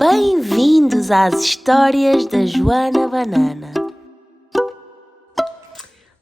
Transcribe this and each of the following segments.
Bem-vindos às histórias da Joana Banana.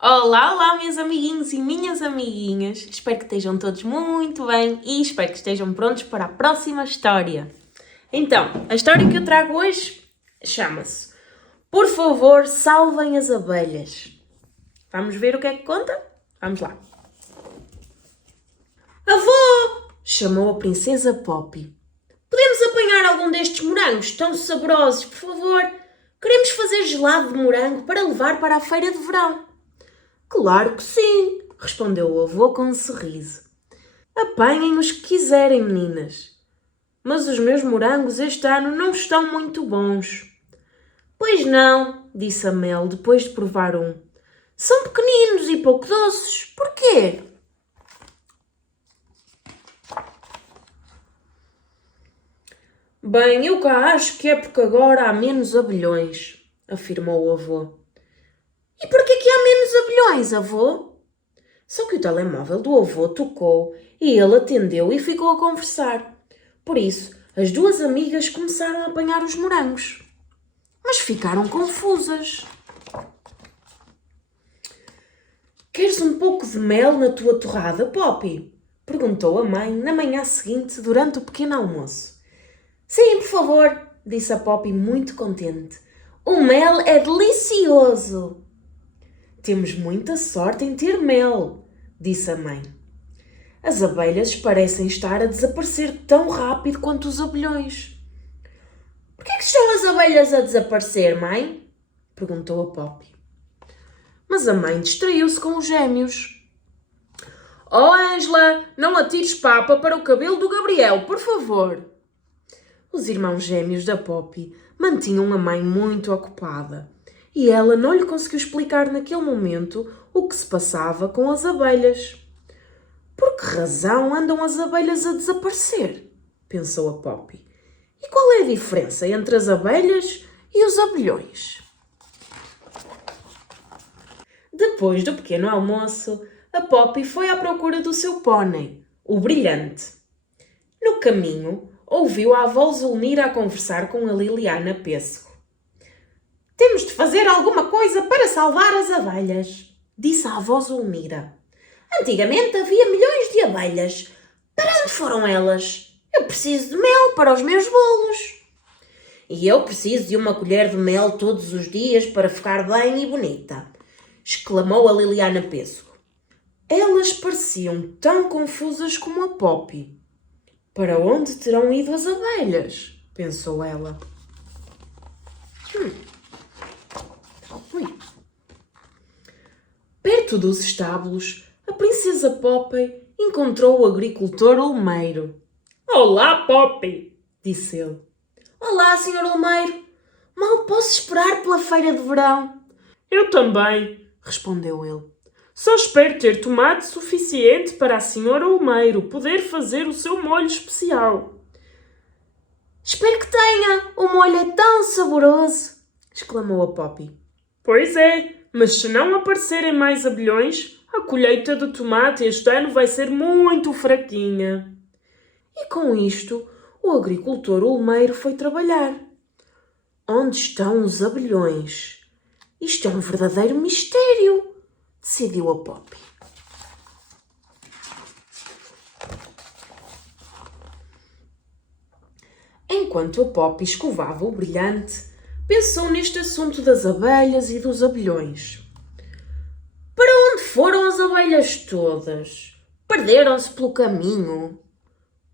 Olá, meus amiguinhos e minhas amiguinhas. Espero que estejam todos muito bem e espero que estejam prontos para a próxima história. Então, a história que eu trago hoje chama-se Por favor, salvem as abelhas. Vamos ver o que é que conta? Vamos lá. Avó! Chamou a princesa Poppy. Podemos apanhar algum destes morangos tão saborosos, por favor? Queremos fazer gelado de morango para levar para a feira de verão. Claro que sim, respondeu o avô com um sorriso. Apanhem os que quiserem, meninas. Mas os meus morangos este ano não estão muito bons. Pois não, disse a Mel depois de provar um. São pequeninos e pouco doces. Porquê? Bem, eu cá acho que é porque agora há menos abelhões, afirmou o avô. E por que há menos abelhões, avô? Só que o telemóvel do avô tocou e ele atendeu e ficou a conversar. Por isso, as duas amigas começaram a apanhar os morangos. Mas ficaram confusas. Queres um pouco de mel na tua torrada, Poppy? Perguntou a mãe na manhã seguinte durante o pequeno almoço. Sim, por favor, disse a Poppy muito contente. O mel é delicioso. Temos muita sorte em ter mel, disse a mãe. As abelhas parecem estar a desaparecer tão rápido quanto os abelhões. Por que estão as abelhas a desaparecer, mãe? Perguntou a Poppy. Mas a mãe distraiu-se com os gêmeos. Oh, Ângela, não atires papa para o cabelo do Gabriel, por favor. Os irmãos gêmeos da Poppy mantinham a mãe muito ocupada e ela não lhe conseguiu explicar naquele momento o que se passava com as abelhas. Por que razão andam as abelhas a desaparecer? Pensou a Poppy. E qual é a diferença entre as abelhas e os abelhões? Depois do pequeno almoço, a Poppy foi à procura do seu pônei, o Brilhante. No caminho, ouviu a avó Zulmira a conversar com a Liliana Pêssego. Temos de fazer alguma coisa para salvar as abelhas, disse a avó Zulmira. Antigamente havia milhões de abelhas. Para onde foram elas? Eu preciso de mel para os meus bolos. E eu preciso de uma colher de mel todos os dias para ficar bem e bonita, exclamou a Liliana Pêssego. Elas pareciam tão confusas como a Poppy. Para onde terão ido as abelhas? Pensou ela. Perto dos estábulos, a princesa Poppy encontrou o agricultor Olmeiro. Olá, Poppy, disse ele. Olá, senhor Olmeiro. Mal posso esperar pela feira de verão. Eu também, respondeu ele. Só espero ter tomate suficiente para a senhora Olmeiro poder fazer o seu molho especial. Espero que tenha. O molho é tão saboroso, exclamou a Poppy. Pois é, mas se não aparecerem mais abelhões, a colheita de tomate este ano vai ser muito fraquinha. E com isto, o agricultor Olmeiro foi trabalhar. Onde estão os abelhões? Isto é um verdadeiro mistério, decidiu a Poppy. Enquanto a Poppy escovava o Brilhante, pensou neste assunto das abelhas e dos abelhões. Para onde foram as abelhas todas? Perderam-se pelo caminho?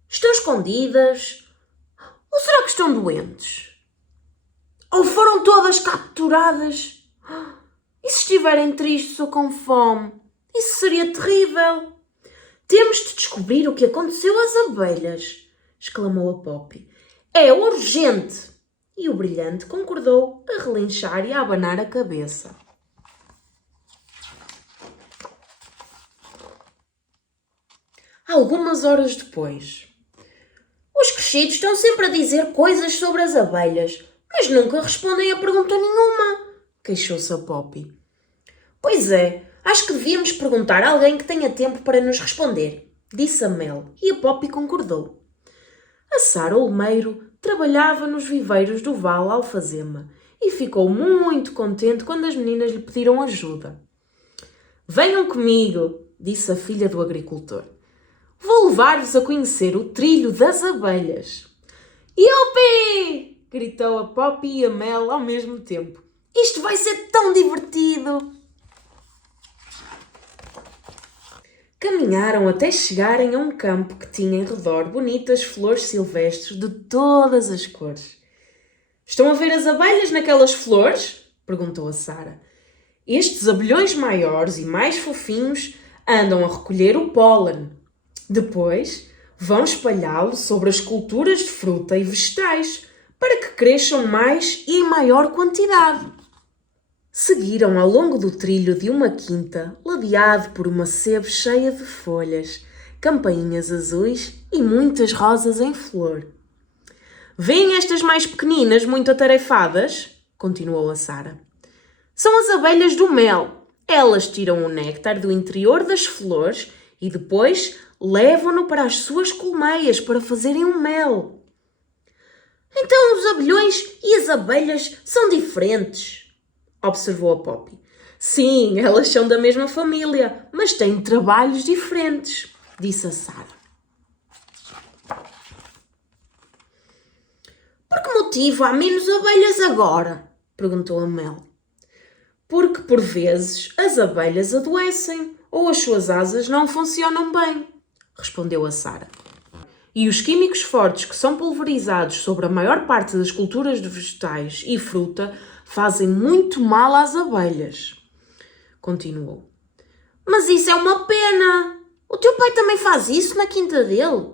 Estão escondidas? Ou será que estão doentes? Ou foram todas capturadas? E se estiverem tristes ou com fome? Isso seria terrível. Temos de descobrir o que aconteceu às abelhas, exclamou a Poppy. É urgente! E o Brilhante concordou a relinchar e a abanar a cabeça. Algumas horas depois. Os crescidos estão sempre a dizer coisas sobre as abelhas, mas nunca respondem a pergunta nenhuma, queixou-se a Poppy. Pois é, acho que devíamos perguntar a alguém que tenha tempo para nos responder, disse a Mel, e a Poppy concordou. A Sara Olmeiro trabalhava nos viveiros do Vale Alfazema e ficou muito contente quando as meninas lhe pediram ajuda. Venham comigo, disse a filha do agricultor. Vou levar-vos a conhecer o trilho das abelhas. Iupi! Gritou a Poppy e a Mel ao mesmo tempo. Isto vai ser tão divertido! Caminharam até chegarem a um campo que tinha em redor bonitas flores silvestres de todas as cores. Estão a ver as abelhas naquelas flores? Perguntou a Sara. Estes abelhões maiores e mais fofinhos andam a recolher o pólen. Depois vão espalhá-lo sobre as culturas de fruta e vegetais para que cresçam mais e em maior quantidade. Seguiram ao longo do trilho de uma quinta, ladeado por uma sebe cheia de folhas, campainhas azuis e muitas rosas em flor. Vêem estas mais pequeninas, muito atarefadas? Continuou a Sara. São as abelhas do mel. Elas tiram o néctar do interior das flores e depois levam-no para as suas colmeias para fazerem o mel. Então os abelhões e as abelhas são diferentes, observou a Poppy. Sim, elas são da mesma família, mas têm trabalhos diferentes, disse a Sara. Por que motivo há menos abelhas agora? Perguntou a Mel. Porque, por vezes, as abelhas adoecem ou as suas asas não funcionam bem, respondeu a Sara. E os químicos fortes que são pulverizados sobre a maior parte das culturas de vegetais e fruta fazem muito mal às abelhas. Continuou. Mas isso é uma pena! O teu pai também faz isso na quinta dele?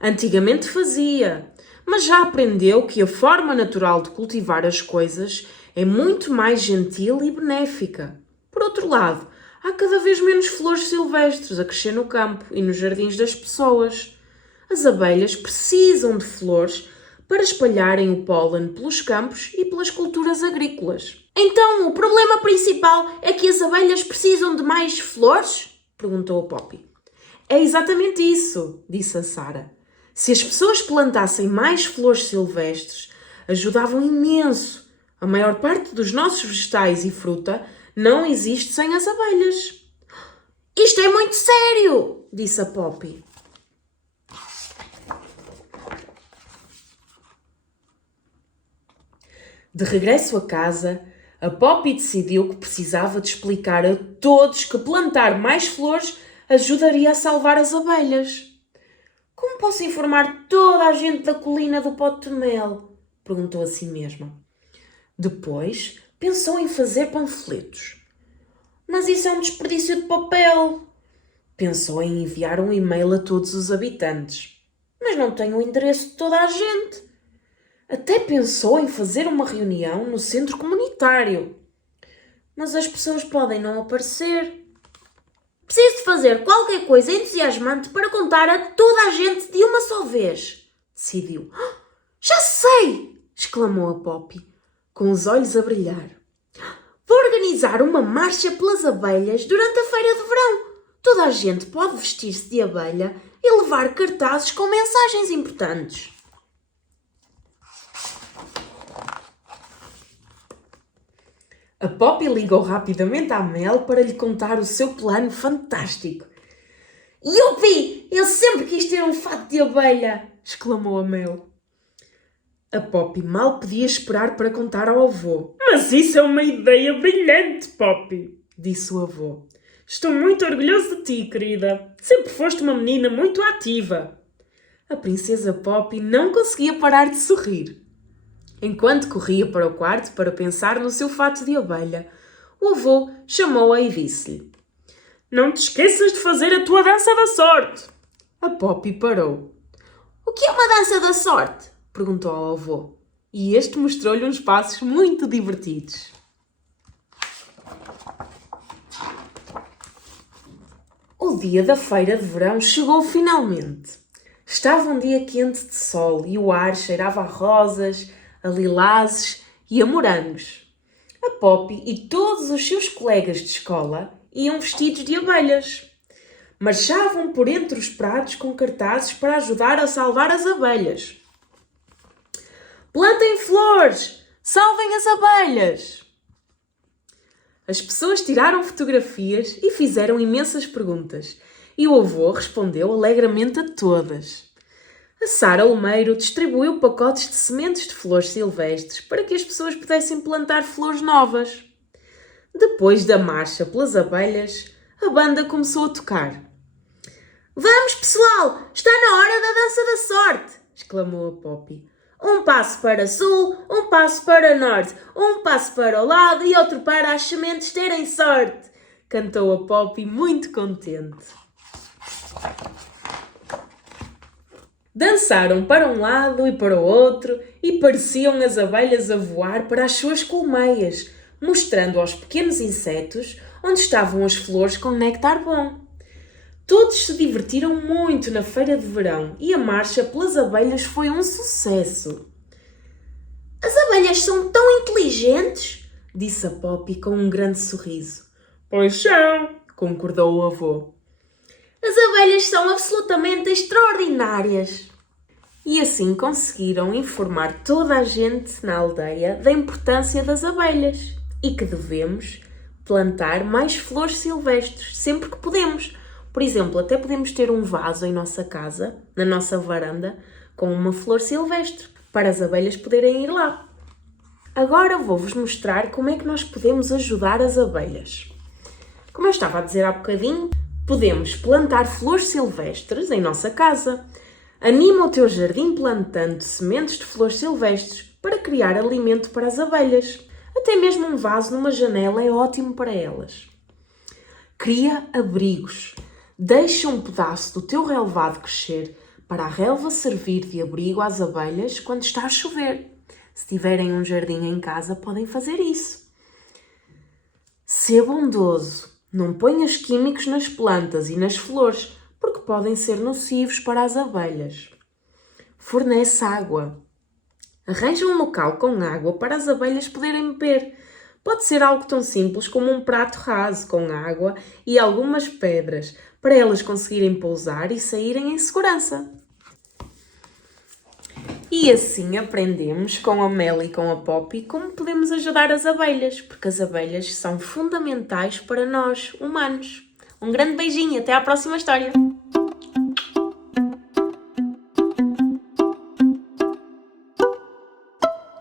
Antigamente fazia, mas já aprendeu que a forma natural de cultivar as coisas é muito mais gentil e benéfica. Por outro lado, há cada vez menos flores silvestres a crescer no campo e nos jardins das pessoas. As abelhas precisam de flores para espalharem o pólen pelos campos e pelas culturas agrícolas. Então, o problema principal é que as abelhas precisam de mais flores? Perguntou a Poppy. É exatamente isso, disse a Sara. Se as pessoas plantassem mais flores silvestres, ajudavam imenso. A maior parte dos nossos vegetais e fruta não existe sem as abelhas. Isto é muito sério, disse a Poppy. De regresso a casa, a Poppy decidiu que precisava de explicar a todos que plantar mais flores ajudaria a salvar as abelhas. Como posso informar toda a gente da colina do Pote de Mel? Perguntou a si mesma. Depois pensou em fazer panfletos. Mas isso é um desperdício de papel. Pensou em enviar um e-mail a todos os habitantes. Mas não tem o endereço de toda a gente. Até pensou em fazer uma reunião no centro comunitário. Mas as pessoas podem não aparecer. Preciso de fazer qualquer coisa entusiasmante para contar a toda a gente de uma só vez, decidiu. Já sei! Exclamou a Poppy, com os olhos a brilhar. Vou organizar uma marcha pelas abelhas durante a feira de verão. Toda a gente pode vestir-se de abelha e levar cartazes com mensagens importantes. A Poppy ligou rapidamente à Mel para lhe contar o seu plano fantástico. Yupi! Eu sempre quis ter um fato de abelha! Exclamou a Mel. A Poppy mal podia esperar para contar ao avô. Mas isso é uma ideia brilhante, Poppy! Disse o avô. Estou muito orgulhoso de ti, querida. Sempre foste uma menina muito ativa. A princesa Poppy não conseguia parar de sorrir. Enquanto corria para o quarto para pensar no seu fato de abelha, o avô chamou-a e disse-lhe: Não te esqueças de fazer a tua dança da sorte. A Poppy parou. O que é uma dança da sorte? Perguntou ao avô. E este mostrou-lhe uns passos muito divertidos. O dia da feira de verão chegou finalmente. Estava um dia quente de sol e o ar cheirava a rosas, a lilazes e a morangos. A Poppy e todos os seus colegas de escola iam vestidos de abelhas. Marchavam por entre os prados com cartazes para ajudar a salvar as abelhas. Plantem flores! Salvem as abelhas! As pessoas tiraram fotografias e fizeram imensas perguntas, e o avô respondeu alegremente a todas. A Sara Olmeiro distribuiu pacotes de sementes de flores silvestres para que as pessoas pudessem plantar flores novas. Depois da marcha pelas abelhas, a banda começou a tocar. Vamos, pessoal! Está na hora da dança da sorte! Exclamou a Poppy. Um passo para sul, um passo para norte, um passo para o lado e outro para as sementes terem sorte! Cantou a Poppy muito contente. Dançaram para um lado e para o outro e pareciam as abelhas a voar para as suas colmeias, mostrando aos pequenos insetos onde estavam as flores com néctar bom. Todos se divertiram muito na feira de verão e a marcha pelas abelhas foi um sucesso. As abelhas são tão inteligentes, disse a Poppy com um grande sorriso. Pois são, concordou o avô. As abelhas são absolutamente extraordinárias. E assim conseguiram informar toda a gente na aldeia da importância das abelhas e que devemos plantar mais flores silvestres sempre que podemos. Por exemplo, até podemos ter um vaso em nossa casa, na nossa varanda, com uma flor silvestre, para as abelhas poderem ir lá. Agora vou-vos mostrar como é que nós podemos ajudar as abelhas. Como eu estava a dizer há bocadinho, podemos plantar flores silvestres em nossa casa. Anima o teu jardim plantando sementes de flores silvestres para criar alimento para as abelhas. Até mesmo um vaso numa janela é ótimo para elas. Cria abrigos. Deixa um pedaço do teu relvado crescer para a relva servir de abrigo às abelhas quando está a chover. Se tiverem um jardim em casa, podem fazer isso. Sê bondoso. Não ponhas químicos nas plantas e nas flores, porque podem ser nocivos para as abelhas. Fornece água. Arranja um local com água para as abelhas poderem beber. Pode ser algo tão simples como um prato raso com água e algumas pedras, para elas conseguirem pousar e saírem em segurança. E assim aprendemos com a Mel e com a Poppy como podemos ajudar as abelhas, porque as abelhas são fundamentais para nós, humanos. Um grande beijinho, até à próxima história!